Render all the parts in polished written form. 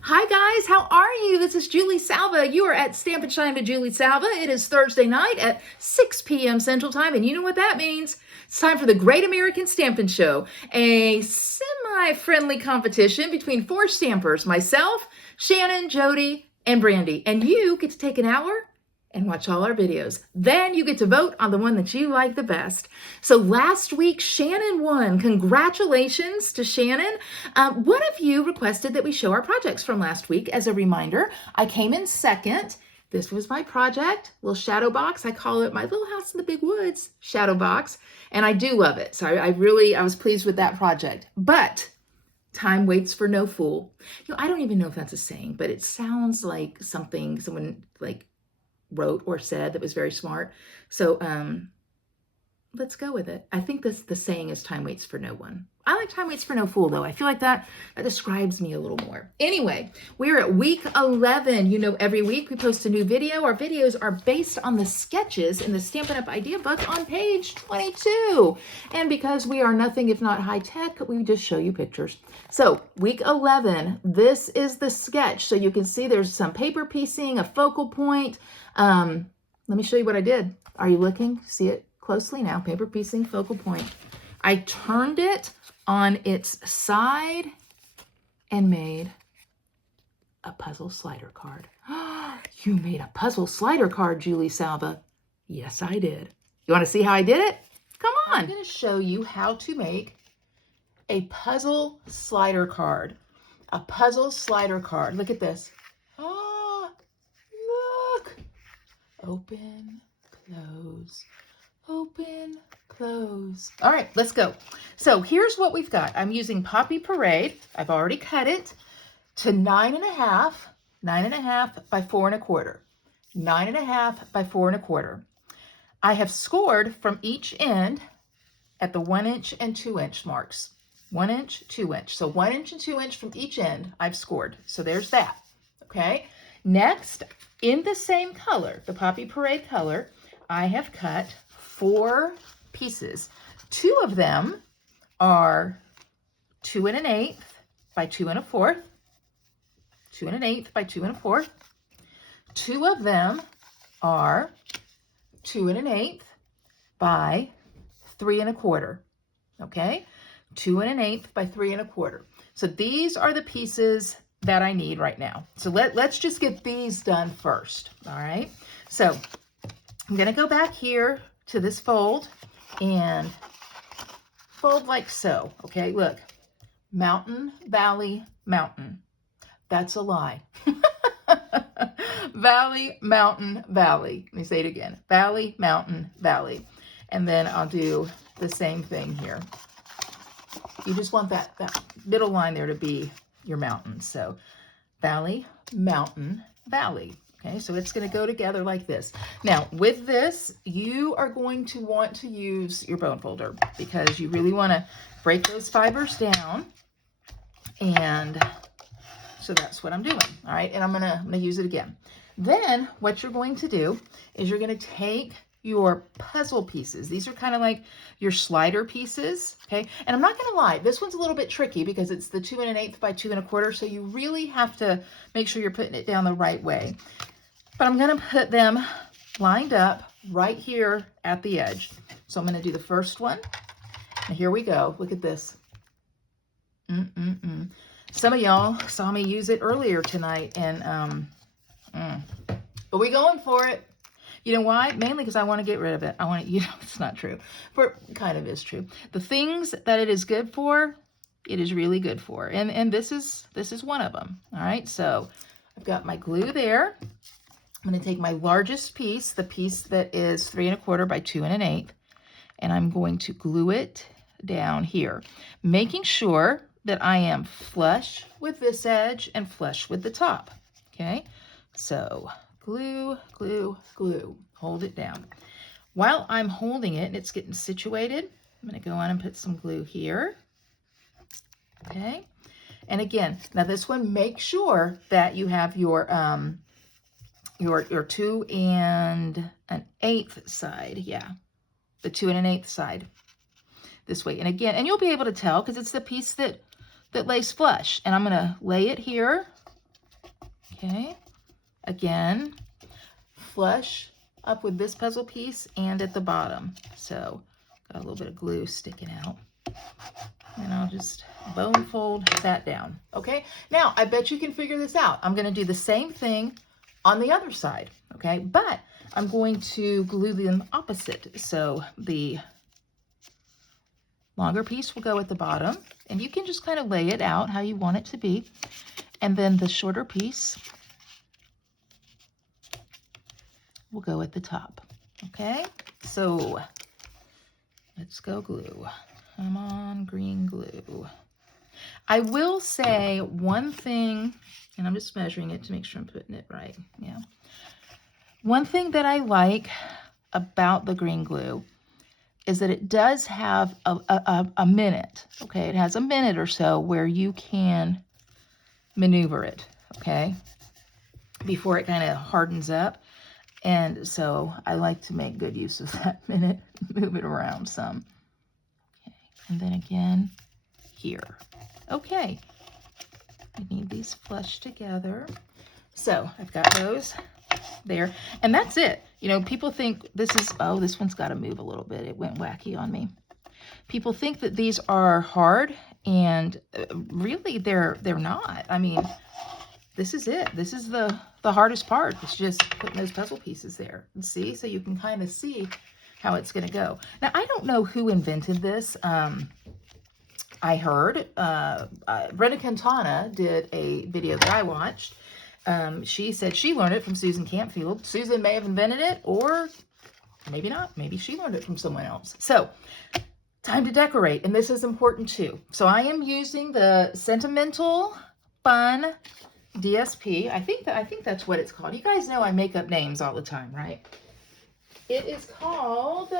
Hi guys, how are you? This is Julie Salva. You are at Stampin' Shine with Julie Salva. It is Thursday night at 6 p.m. Central Time, and you know what that means. It's time for the Great American Stampin' Show, a semi-friendly competition between four stampers, myself, Shannon, Jody, and Brandy. And you get to take an hour and watch all our videos. Then you get to vote on the one that you like the best. So last week, Shannon won. Congratulations to Shannon. One of you requested that we show our projects from last week. As a reminder, I came in second. This was my project, little shadow box. I call it my little house in the big woods shadow box. And I do love it. So I was pleased with that project. But time waits for no fool. I don't even know if that's a saying, but it sounds like something someone wrote or said that was very smart. So let's go with it. I think the saying is time waits for no one. I like time waits for no fool though. I feel like that describes me a little more. Anyway, we're at week 11. You know, every week we post a new video. Our videos are based on the sketches in the Stampin' Up! Idea book on page 22. And because we are nothing if not high tech, we just show you pictures. So week 11, this is the sketch. So you can see there's some paper piecing, a focal point. Let me show you what I did. Are you looking? See it closely now. Paper piecing, focal point. I turned it on its side and made a puzzle slider card. You made a puzzle slider card, Julie Salva. Yes, I did. You want to see how I did it? Come on. I'm going to show you how to make a puzzle slider card. A puzzle slider card. Look at this. Oh, look. Open, close, open, close. All right, let's go. So here's what we've got. I'm using Poppy Parade. I've already cut it to 9.5 by 4 1/4. 9.5 by 4 1/4. I have scored from each end at the 1 inch and 2 inch marks. 1 inch, 2 inch. So 1 inch and 2 inch from each end I've scored. So there's that. Okay. Next, in the same color, the Poppy Parade color, I have cut 4 pieces. 2 of them are 2 1/8 by 2 1/4. 2 1/8 by 2 1/4. 2 of them are 2 1/8 by 3 1/4. Okay? 2 1/8 by 3 1/4. So these are the pieces that I need right now. So let's just get these done first. All right. So I'm going to go back here to this fold and fold like so. Okay. Look, mountain, valley, mountain. That's a lie. Valley, mountain, valley. Let me say it again. Valley, mountain, valley. And then I'll do the same thing here. You just want that middle line there to be your mountain. So valley, mountain, valley. Okay, so it's going to go together like this. Now, with this, you are going to want to use your bone folder because you really want to break those fibers down. And so that's what I'm doing. All right, and I'm gonna use it again. Then what you're going to do is you're going to take your puzzle pieces. These are kind of like your slider pieces, okay? And I'm not going to lie, this one's a little bit tricky because it's the 2 1/8 by 2 1/4, so you really have to make sure you're putting it down the right way. But I'm going to put them lined up right here at the edge. So I'm going to do the first one. And here we go. Look at this. Some of y'all saw me use it earlier tonight, and but we going for it. You know why? Mainly because I want to get rid of it. I want to, it's not true. But it kind of is true. The things that it is good for, it is really good for. And this is one of them. All right. So I've got my glue there. I'm going to take my largest piece, the piece that is 3 1/4 by 2 1/8, and I'm going to glue it down here, making sure that I am flush with this edge and flush with the top. Okay. So glue, glue, glue. Hold it down. While I'm holding it and it's getting situated, I'm going to go on and put some glue here. Okay. And again, now this one, make sure that you have your 2 1/8 side. Yeah. The 2 1/8 side this way. And again, and you'll be able to tell because it's the piece that lays flush. And I'm going to lay it here Okay, again, flush up with this puzzle piece and at the bottom. So got a little bit of glue sticking out. And I'll just bone fold that down. Okay, now I bet you can figure this out. I'm going to do the same thing on the other side. Okay, but I'm going to glue them opposite. So the longer piece will go at the bottom, and you can just kind of lay it out how you want it to be. And then the shorter piece will go at the top. Okay, so let's go glue. Come on, green glue. I will say one thing, and I'm just measuring it to make sure I'm putting it right. Yeah. One thing that I like about the green glue is that it does have a minute. Okay, it has a minute or so where you can maneuver it, okay, before it kind of hardens up. And so I like to make good use of that minute, move it around some. Okay, and then again here. Okay, we need these flush together. So I've got those there, and that's it. You know, people think this is, oh, this one's got to move a little bit. It went wacky on me. People think that these are hard, and really they're not. I mean, this is it. This is the hardest part. It's just putting those puzzle pieces there. And see, so you can kind of see how it's going to go. Now, I don't know who invented this. I heard Brenda Cantana did a video that I watched. She said she learned it from Susan Campfield. Susan may have invented it, or maybe not. Maybe she learned it from someone else. So, time to decorate, and this is important too. So I am using the Sentimental Fun DSP. I think that's what it's called. You guys know I make up names all the time, right? It is called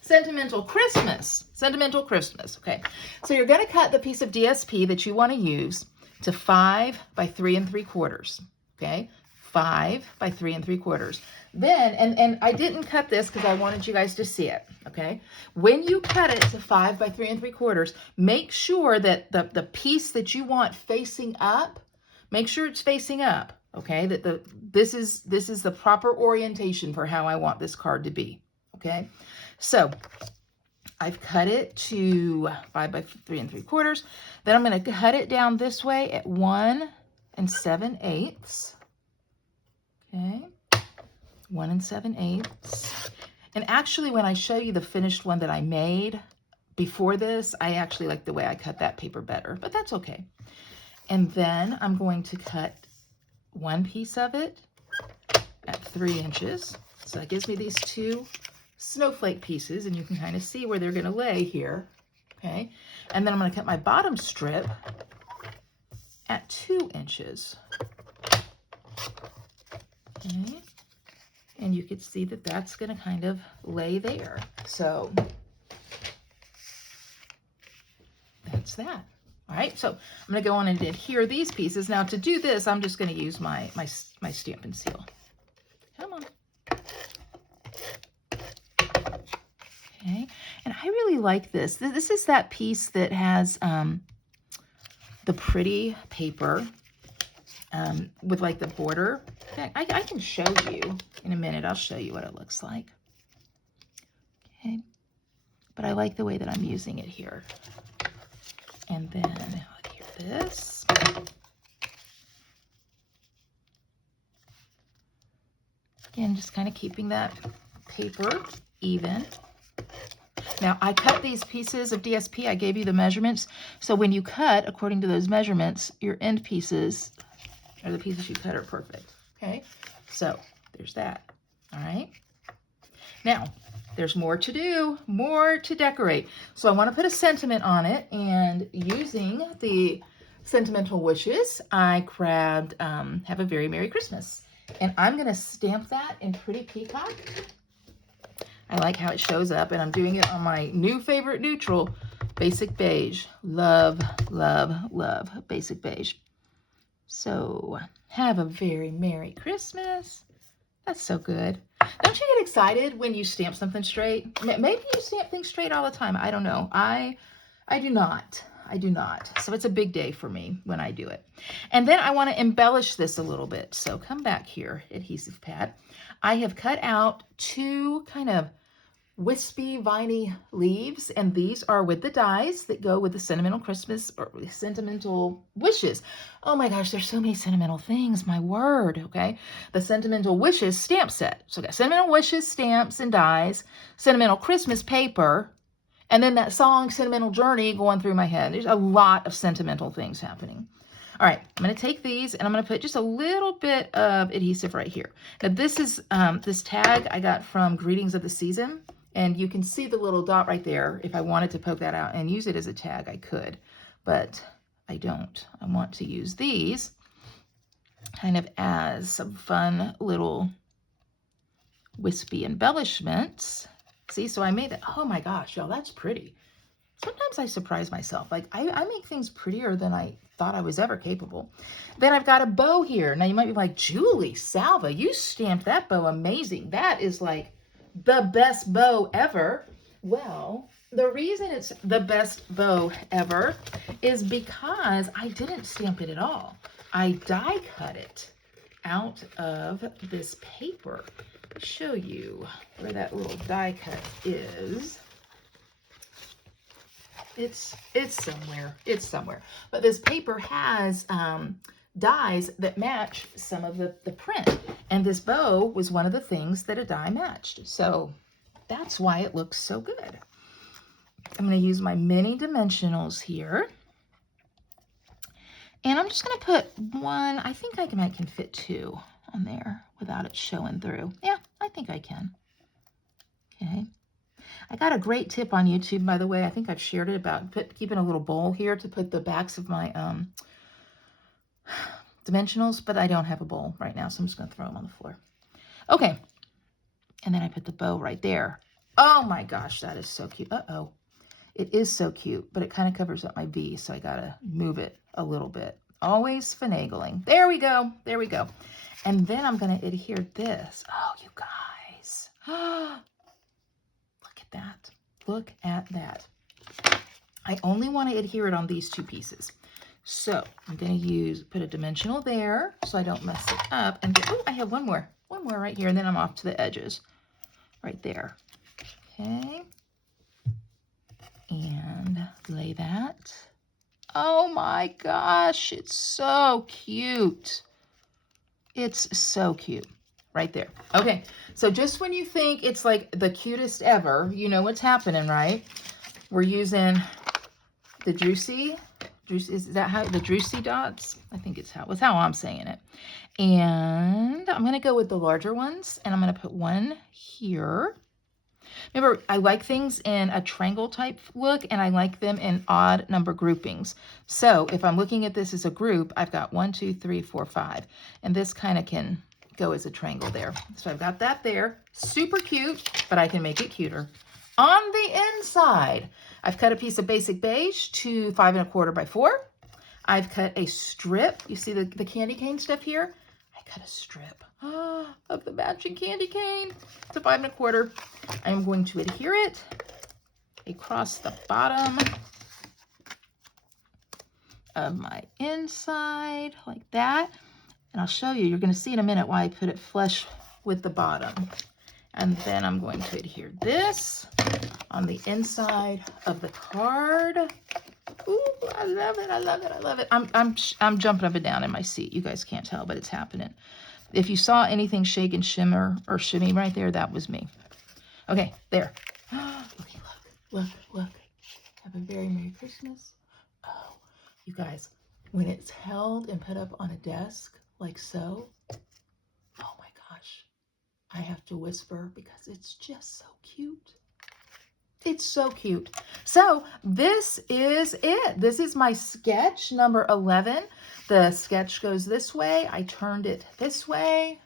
Sentimental Christmas. Sentimental Christmas. Okay. So you're going to cut the piece of DSP that you want to use to 5 by 3 3/4. Okay. 5 by 3 3/4. Then, and I didn't cut this because I wanted you guys to see it. Okay. When you cut it to 5 by 3 3/4, make sure that the piece that you want facing up, make sure it's facing up. Okay. That this is the proper orientation for how I want this card to be. Okay. So I've cut it to 5 by 3 3/4. Then I'm going to cut it down this way at 1 7/8. Okay. 1 7/8. And actually, when I show you the finished one that I made before this, I actually like the way I cut that paper better, but that's okay. And then I'm going to cut one piece of it at 3 inches. So that gives me these two snowflake pieces, and you can kind of see where they're going to lay here. Okay. And then I'm going to cut my bottom strip at 2 inches. Okay. And you can see that that's going to kind of lay there. So that's that. All right, so I'm going to go on and adhere these pieces. Now to do this, I'm just going to use my Stampin' Seal. Come on. Okay, and I really like this. This is that piece that has the pretty paper with like the border. I can show you in a minute. I'll show you what it looks like. Okay, but I like the way that I'm using it here. And then adhere this. Again, just kind of keeping that paper even. Now, I cut these pieces of DSP. I gave you the measurements. So when you cut, according to those measurements, your end pieces, or the pieces you cut, are perfect. Okay? So there's that. All right? Now, there's more to do, more to decorate. So I want to put a sentiment on it, and using the Sentimental Wishes, I grabbed Have a Very Merry Christmas. And I'm going to stamp that in Pretty Peacock. I like how it shows up, and I'm doing it on my new favorite neutral, Basic Beige. Love, love, love Basic Beige. So, have a very Merry Christmas. That's so good. Don't you get excited when you stamp something straight? Maybe you stamp things straight all the time. I don't know. I do not. I do not. So it's a big day for me when I do it. And then I want to embellish this a little bit. So come back here, adhesive pad. I have cut out 2 kind of wispy, viney leaves, and these are with the dies that go with the Sentimental Christmas or Sentimental Wishes. Oh my gosh, there's so many sentimental things, my word, okay? The Sentimental Wishes stamp set. So I got Sentimental Wishes stamps and dies, Sentimental Christmas paper, and then that song, Sentimental Journey, going through my head. There's a lot of sentimental things happening. All right, I'm going to take these and I'm going to put just a little bit of adhesive right here. Now this is this tag I got from Greetings of the Season. And you can see the little dot right there. If I wanted to poke that out and use it as a tag, I could. But I don't. I want to use these kind of as some fun little wispy embellishments. See, so I made it. Oh my gosh, y'all, that's pretty. Sometimes I surprise myself. Like, I make things prettier than I thought I was ever capable. Then I've got a bow here. Now, you might be like, Julie Salva, you stamped that bow amazing. That is like the best bow ever. Well, the reason it's the best bow ever is because I didn't stamp it at all. I die cut it out of this paper. I'll show you where that little die cut is. It's somewhere. It's somewhere. But this paper has dies that match some of the print. And this bow was one of the things that a die matched. So that's why it looks so good. I'm going to use my mini dimensionals here. And I'm just going to put 1, I think I can fit 2 on there without it showing through. Yeah, I think I can. Okay. I got a great tip on YouTube, by the way. I think I've shared it about keeping a little bowl here to put the backs of my dimensionals, but I don't have a bowl right now, so I'm just going to throw them on the floor. Okay, and then I put the bow right there. Oh my gosh, that is so cute. Uh-oh, it is so cute, but it kind of covers up my V, so I got to move it a little bit. Always finagling. There we go, there we go. And then I'm going to adhere this. Oh, you guys. Look at that. Look at that. I only want to adhere it on these 2 pieces. So I'm going to put a dimensional there so I don't mess it up. And oh, I have one more right here. And then I'm off to the edges right there. Okay. And lay that. Oh my gosh, it's so cute. It's so cute right there. Okay, so just when you think it's like the cutest ever, you know what's happening, right? We're using the juicy, is that how, the juicy dots? I think it's how I'm saying it. And I'm gonna go with the larger ones, and I'm gonna put 1 here. Remember, I like things in a triangle type look, and I like them in odd number groupings. So if I'm looking at this as a group, I've got 1, 2, 3, 4, 5. And this kind of can go as a triangle there. So I've got that there. Super cute, but I can make it cuter. On the inside, I've cut a piece of basic beige to 5 1/4 by 4. I've cut a strip. You see the candy cane stuff here? I cut a strip of the matching candy cane to 5 1/4. I'm going to adhere it across the bottom of my inside like that. And I'll show you, you're going to see in a minute why I put it flush with the bottom. And then I'm going to adhere this on the inside of the card. Ooh, I love it, I love it, I love it. I'm jumping up and down in my seat. You guys can't tell, but it's happening. If you saw anything shake and shimmer or shimmy right there, that was me. Okay, there. Okay, look. Have a very Merry Christmas. Oh, you guys, when it's held and put up on a desk like so, oh my gosh, I have to whisper because it's just so cute. It's so cute. So this is it. This is my sketch number 11. The sketch goes this way. I turned it this way.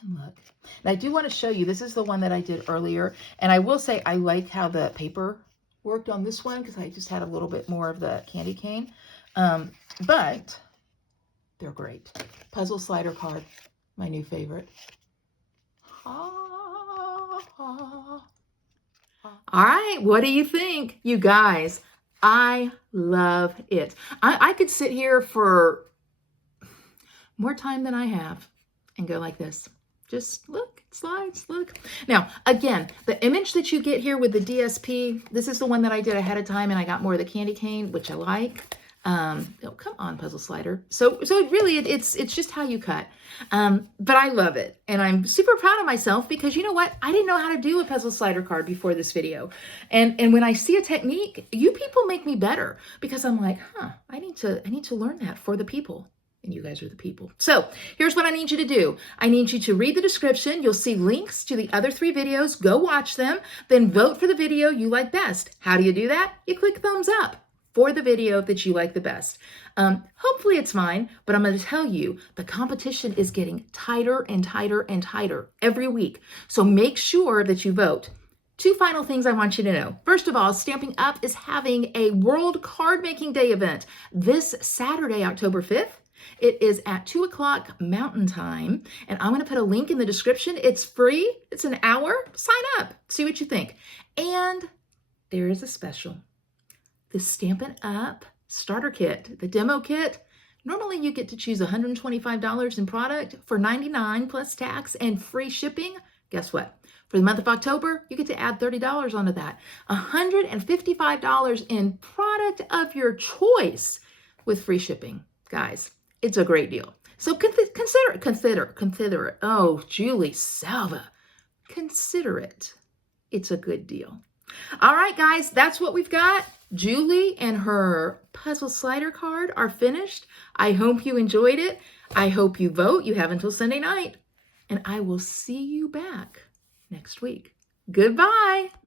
And look. And I do want to show you, this is the one that I did earlier. And I will say I like how the paper worked on this one because I just had a little bit more of the candy cane. But they're great. Puzzle slider card, my new favorite. All right, what do you think? You guys, I love it. I could sit here for more time than I have and go like this. Just look, it slides, look. Now, again, the image that you get here with the DSP, this is the one that I did ahead of time, and I got more of the candy cane, which I like. Oh, come on, puzzle slider. So really, it's just how you cut. But I love it, and I'm super proud of myself because you know what? I didn't know how to do a puzzle slider card before this video, and when I see a technique, you people make me better because I'm like, I need to learn that for the people. And you guys are the people. So here's what I need you to do. I need you to read the description. You'll see links to the other 3 videos. Go watch them. Then vote for the video you like best. How do you do that? You click thumbs up for the video that you like the best. Hopefully it's mine, but I'm going to tell you the competition is getting tighter and tighter and tighter every week. So make sure that you vote. 2 final things I want you to know. First of all, Stamping Up is having a World Card Making Day event this Saturday, October 5th. It is at 2 o'clock Mountain Time, and I'm going to put a link in the description. It's free. It's an hour. Sign up. See what you think. And there is a special. The Stampin' Up starter kit, the demo kit. Normally you get to choose $125 in product for $99 plus tax and free shipping. Guess what? For the month of October, you get to add $30 onto that. $155 in product of your choice with free shipping. Guys, it's a great deal. So consider it. Oh, Julie Salva, consider it. It's a good deal. All right, guys, that's what we've got. Julie and her puzzle slider card are finished. I hope you enjoyed it. I hope you vote. You have until Sunday night. And I will see you back next week. Goodbye.